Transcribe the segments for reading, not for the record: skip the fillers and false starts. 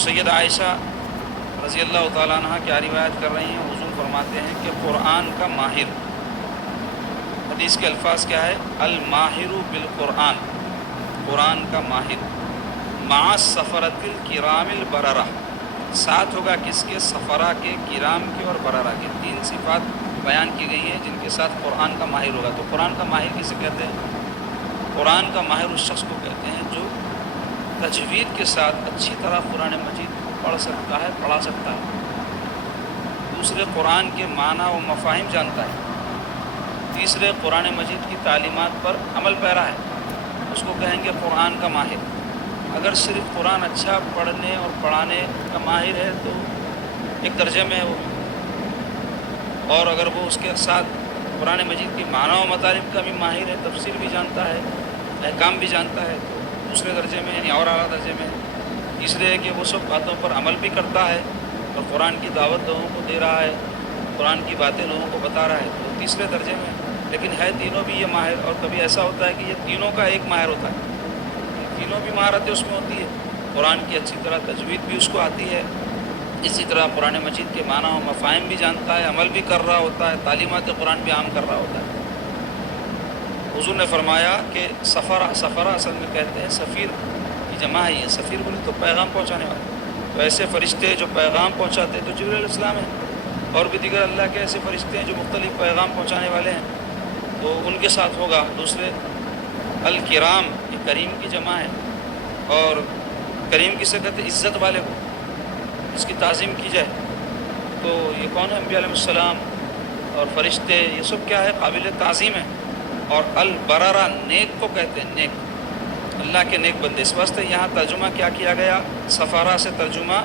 سید عائشہ رضی اللہ تعالیٰ عنہ کیا روایت کر رہی ہیں، حضور فرماتے ہیں کہ قرآن کا ماہر، حدیث کے الفاظ کیا ہے، الماہر بالقرآن، قرآن کا ماہر، مع سفرۃ الکرام البررہ، ساتھ ہوگا کس کے، سفرہ کے، کرام کے اور بررہ کے، تین صفات بیان کی گئی ہیں جن کے ساتھ قرآن کا ماہر ہوگا۔ تو قرآن کا ماہر کسے کہتے ہیں؟ قرآن کا ماہر اس شخص کو کہتے ہیں جو تجوید کے ساتھ اچھی طرح قرآن مجید پڑھ سکتا ہے، پڑھا سکتا ہے، دوسرے قرآن کے معنی و مفاہیم جانتا ہے، تیسرے قرآن مجید کی تعلیمات پر عمل پیرا ہے، اس کو کہیں گے قرآن کا ماہر۔ اگر صرف قرآن اچھا پڑھنے اور پڑھانے کا ماہر ہے تو ایک درجے میں ہے وہ، اور اگر وہ اس کے ساتھ قرآن مجید کی معنی و مطالب کا بھی ماہر ہے، تفسیر بھی جانتا ہے، احکام بھی جانتا ہے، تو دوسرے درجے میں یعنی اور اعلیٰ درجے میں۔ تیسرے ہے کہ وہ سب باتوں پر عمل بھی کرتا ہے اور قرآن کی دعوت لوگوں کو دے رہا ہے، قرآن کی باتیں لوگوں کو بتا رہا ہے، تو تیسرے درجے میں۔ لیکن ہے تینوں بھی یہ ماہر، اور کبھی ایسا ہوتا ہے کہ یہ تینوں کا ایک ماہر ہوتا ہے، تینوں بھی مہارتیں اس میں ہوتی ہے، قرآن کی اچھی طرح تجوید بھی اس کو آتی ہے، اسی طرح قرآن مجید کے معنی و مفاہیم بھی جانتا ہے، عمل بھی کر رہا ہوتا ہے، تعلیمات قرآن بھی عام کر رہا ہوتا ہے۔ حضور نے فرمایا کہ سفرہ اصل میں کہتے ہیں سفیر کی جمع ہے، یہ سفیر بولے تو پیغام پہنچانے والے، تو ایسے فرشتے جو پیغام پہنچاتے ہیں تو جبریل علیہ السلام ہیں، اور بھی دیگر اللہ کے ایسے فرشتے ہیں جو مختلف پیغام پہنچانے والے ہیں، تو ان کے ساتھ ہوگا۔ دوسرے الکرام، یہ کریم کی جمع ہے، اور کریم کسے کہتے ہیں؟ عزت والے کو، اس کی تعظیم کی جائے، تو یہ کون ہے؟ انبیاء علیہ السلام اور فرشتے، یہ سب کیا ہے؟ قابل تعظیم ہے۔ اور البررہ، نیک کو کہتے ہیں، نیک، اللہ کے نیک بندے۔ اس واسطے یہاں ترجمہ کیا کیا گیا؟ سفارہ سے ترجمہ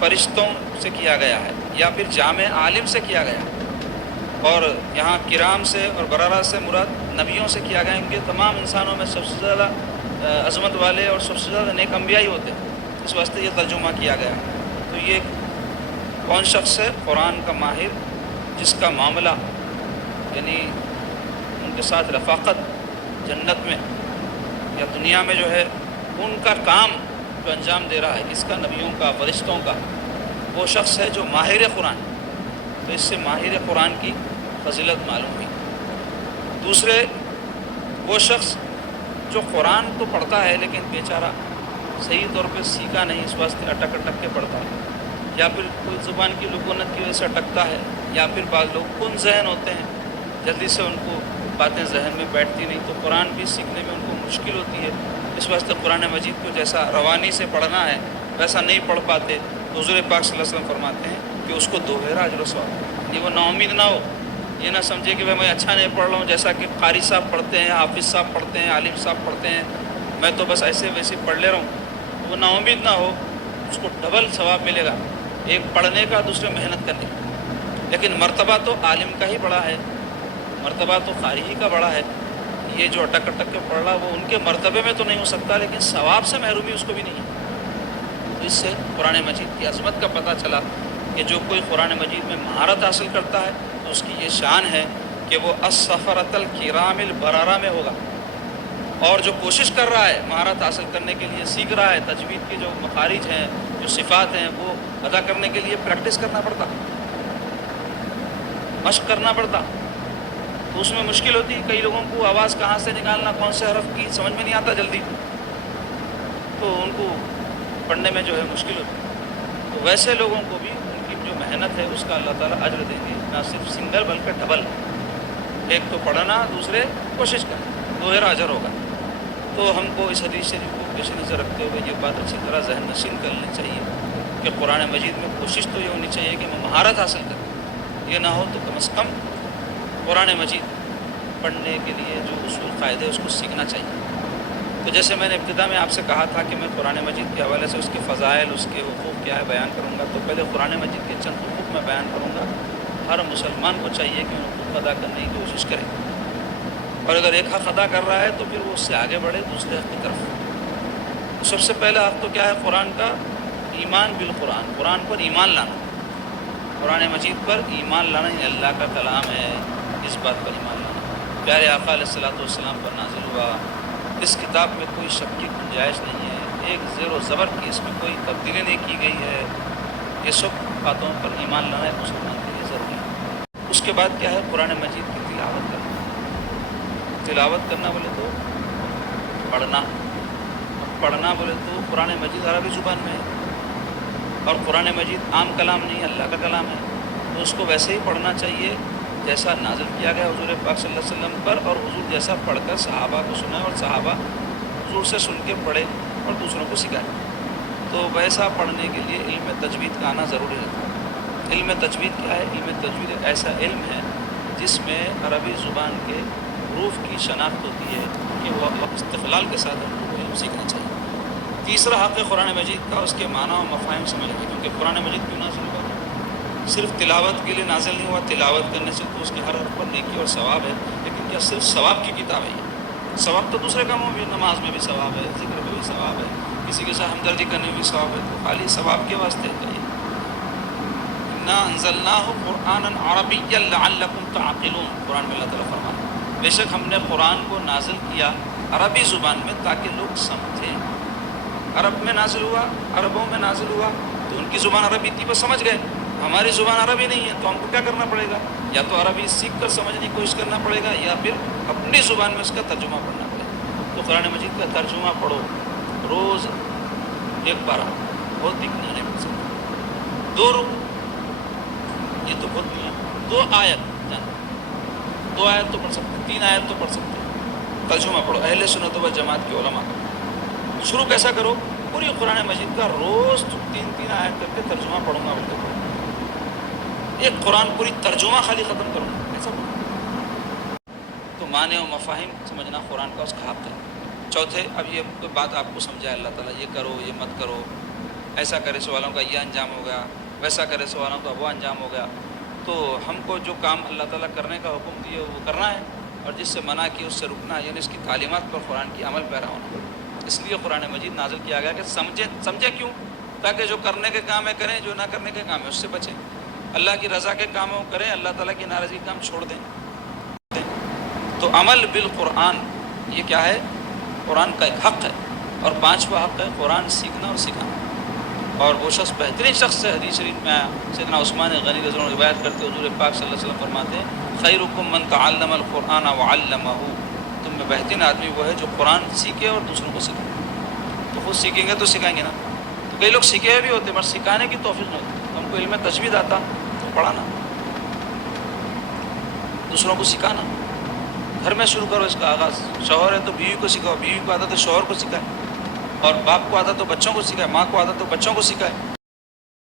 فرشتوں سے کیا گیا ہے، یا پھر جامع عالم سے کیا گیا، اور یہاں کرام سے اور بررہ سے مراد نبیوں سے کیا گیا، کیونکہ تمام انسانوں میں سب سے زیادہ عظمت والے اور سب سے زیادہ نیک انبیاء ہی ہوتے ہیں، اس واسطے یہ ترجمہ کیا گیا۔ تو یہ کون شخص ہے؟ قرآن کا ماہر، جس کا معاملہ یعنی ان کے ساتھ رفاقت جنت میں یا دنیا میں جو ہے ان کا کام جو انجام دے رہا ہے، کس کا؟ نبیوں کا، فرشتوں کا، وہ شخص ہے جو ماہر قرآن۔ تو اس سے ماہر قرآن کی فضیلت معلوم ہوئی۔ دوسرے وہ شخص جو قرآن تو پڑھتا ہے لیکن بیچارہ صحیح طور پہ سیکھا نہیں، اس واسطے اٹک اٹک کے پڑھتا ہے، یا پھر کوئی زبان کی لکونت کی وجہ سے اٹکتا ہے، یا پھر بعض لوگ کن ذہن ہوتے ہیں، جلدی سے ان کو باتیں ذہن میں بیٹھتی نہیں، تو قرآن بھی سیکھنے میں ان کو مشکل ہوتی ہے۔ اس واسطے قرآن مجید کو جیسا روانی سے پڑھنا ہے ویسا نہیں پڑھ پاتے، تو حضور پاک صلی اللہ علیہ وسلم فرماتے ہیں کہ اس کو دوہرا اجر و ثواب، یہ وہ نا امید نہ ہو، یہ نہ سمجھے کہ میں اچھا نہیں پڑھ رہا ہوں، جیسا کہ قاری صاحب پڑھتے ہیں، حافظ صاحب پڑھتے ہیں، عالم صاحب پڑھتے ہیں، میں تو بس ایسے ویسے پڑھ لے رہا ہوں، وہ نا امید نہ ہو، اس کو ڈبل ثواب ملے گا، ایک پڑھنے کا، دوسرے محنت کرنے کا۔ لیکن مرتبہ تو عالم کا ہی بڑا ہے، مرتبہ تو قاری ہی کا بڑا ہے، یہ جو اٹک اٹک کے پڑھ رہا وہ ان کے مرتبے میں تو نہیں ہو سکتا، لیکن ثواب سے محرومی اس کو بھی نہیں ہے۔ تو اس سے قرآن مجید کی عظمت کا پتہ چلا کہ جو کوئی قرآن مجید میں مہارت حاصل کرتا ہے تو اس کی یہ شان ہے کہ وہ السفرۃ الکرام البررہ میں ہوگا، اور جو کوشش کر رہا ہے مہارت حاصل کرنے کے لیے، سیکھ رہا ہے، تجوید کے جو مخارج ہیں، جو صفات ہیں، وہ ادا کرنے کے لیے پریکٹس کرنا پڑتا، مشق کرنا پڑتا، تو اس میں مشکل ہوتی ہے۔ کئی لوگوں کو آواز کہاں سے نکالنا، کون سے حرف کی سمجھ میں نہیں آتا جلدی، تو ان کو پڑھنے میں جو ہے مشکل ہوتی ہے۔ تو ویسے لوگوں کو بھی ان کی جو محنت ہے اس کا اللہ تعالیٰ اجر دیں گے، نہ صرف سنگل بلکہ ڈبل، ایک تو پڑھنا، دوسرے کوشش کرنا، دوہرا اجر ہوگا۔ تو ہم کو اس حدیث شریف کو پیش نظر رکھتے ہوئے یہ بات اچھی طرح ذہن نشین کر لینی چاہیے کہ قرآن مجید میں کوشش تو یہ ہونی چاہیے کہ میں مہارت حاصل کروں، یہ نہ ہو تو کم از کم قرآن مجید پڑھنے کے لیے جو اصول قاعدے اس کو سیکھنا چاہیے۔ تو جیسے میں نے ابتدا میں آپ سے کہا تھا کہ میں قرآن مجید کے حوالے سے اس کے فضائل، اس کے حقوق کیا ہے بیان کروں گا، تو پہلے قرآن مجید کے چند حقوق میں بیان کروں گا۔ ہر مسلمان کو چاہیے کہ وہ حقوق ادا کرنے کی کوشش کرے، اور اگر ایک حق ادا کر رہا ہے تو پھر وہ اس سے آگے بڑھے دوسرے حق کی طرف۔ تو سب سے پہلا حق تو کیا ہے قرآن کا؟ ایمان بالقرآن، قرآن پر ایمان لانا، قرآن مجید پر ایمان لانا، یہ اللہ کا کلام ہے، اس بات پر ایمان لانا، پیارے آقا علیہ الصلوۃ والسلام پر نازل ہوا، اس کتاب میں کوئی شک کی گنجائش نہیں ہے، ایک زیر و زبر کی، اس میں کوئی تبدیلی نہیں کی گئی ہے، یہ سب باتوں پر ایمان لانا ایک مسلمان کے لیے ضروری ہے۔ اس کے بعد کیا ہے؟ قرآن مجید کی تلاوت کرنا۔ تلاوت کرنا بولے تو پڑھنا، پڑھنا بولے تو قرآن مجید عربی زبان میں ہے، اور قرآن مجید عام کلام نہیں، اللہ کا کلام ہے، تو اس کو ویسے ہی پڑھنا چاہیے جیسا نازل کیا گیا حضور پاک صلی اللہ علیہ وسلم پر، اور حضور جیسا پڑھ کر صحابہ کو سنا اور صحابہ حضور سے سن کے پڑھے اور دوسروں کو سکھائے۔ تو ویسا پڑھنے کے لیے علم تجوید کا آنا ضروری رہتا ہے۔ علم تجوید کیا ہے؟ علم تجوید ایک ایسا علم ہے جس میں عربی زبان کے حروف کی شناخت ہوتی ہے کہ وہ استقلال کے ساتھ ہم کو علم سیکھنا چاہیے۔ تیسرا حق ہے قرآن مجید کا اس کے معنی و مفاہیم سمجھنا، کیونکہ قرآن مجید کیوں نازل ہوا؟ صرف تلاوت کے لیے نازل نہیں ہوا، تلاوت کرنے سے تو اس کے ہر حرف پر نیکی اور ثواب ہے، لیکن کیا صرف ثواب کی کتاب ہے یہ؟ ثواب تو دوسرے کاموں میں بھی، نماز میں بھی ثواب ہے، ذکر میں بھی ثواب ہے، کسی کے ساتھ ہمدردی کرنے میں بھی ثواب ہے، تو خالی ثواب کے واسطے ہے یہ۔ انا انزلناہ قرآنا عربیا لعلکم تعقلون، قرآن میں اللہ تعالیٰ فرماتا ہے بے شک ہم نے قرآن کو نازل کیا عربی زبان میں تاکہ لوگ سمجھیں۔ عرب میں نازل ہوا، عربوں میں نازل ہوا تو ان کی زبان عربی تھی، بس سمجھ گئے۔ ہماری زبان عربی نہیں ہے تو ہم کو کیا کرنا پڑے گا؟ یا تو عربی سیکھ کر سمجھنے کی کوشش کرنا پڑے گا، یا پھر اپنی زبان میں اس کا ترجمہ پڑھنا پڑے گا۔ تو قرآن مجید کا ترجمہ پڑھو، روز ایک بار، بہت دکھنا نہیں پڑ سکتا، 2 رکوع، یہ تو بہت نہیں ہے، 2 آیت، 2 آیت تو پڑھ سکتے، 3 آیت تو پڑھ سکتے، ترجمہ پڑھو۔ اہل سنت و جماعت کے علماء شروع کیسا کرو؟ پوری قرآن مجید کا روز 3 آیت کر کے ترجمہ پڑھوں گا بولتے پڑھو، ایک قرآن پوری ترجمہ خالی ختم کروں گا، ایسا تو معنی و مفاہیم سمجھنا قرآن کا اس کا حق ہے۔ چوتھے، اب یہ کوئی بات آپ کو سمجھائے اللہ تعالیٰ، یہ کرو یہ مت کرو، ایسا کرے سے والوں کا یہ انجام ہو گیا، ویسا کرے سے والوں کا وہ انجام ہو گیا، تو ہم کو جو کام اللہ تعالیٰ کرنے کا حکم دیے وہ کرنا ہے، اور جس سے منع کی اس سے رکنا ہے، یعنی اس کی تعلیمات پر قرآن کی عمل پیرا ہونا۔ اس لیے قرآن مجید نازل کیا گیا کہ سمجھے کیوں؟ تاکہ جو کرنے کے کام ہے کریں، جو نہ کرنے کے کام ہے اس سے بچیں، اللہ کی رضا کے کاموں کریں، اللہ تعالیٰ کی ناراضگی کے کام چھوڑ دیں۔ تو عمل بالقرآن یہ کیا ہے؟ قرآن کا ایک حق ہے۔ اور 5واں حق ہے قرآن سیکھنا اور سکھانا، اور وہ شخص بہترین شخص ہے، حدیث شریف میں آیا، سیدنا عثمان غنی رضی اللہ عنہ روایت کرتے حضور پاک صلی اللہ علیہ وسلم فرماتے ہیں خیرکم من تعلم القرآن وعلمہ، تم میں بہترین آدمی وہ ہے جو قرآن سیکھے اور دوسروں کو سکھائے۔ تو خود سیکھیں گے تو سکھائیں گے نا۔ تو کئی لوگ سیکھے ہوئے بھی ہوتے مگر سکھانے کی توفیق نہیں ہوتی۔ ہم کو علم تجوید آتا تو پڑھانا، دوسروں کو سکھانا، گھر میں شروع کرو اس کا آغاز۔ شوہر ہے تو بیوی کو سکھاؤ، بیوی کو آتا تو شوہر کو سکھائے، اور باپ کو آتا تو بچوں کو سکھائے، ماں کو آتا تو بچوں کو سکھائے۔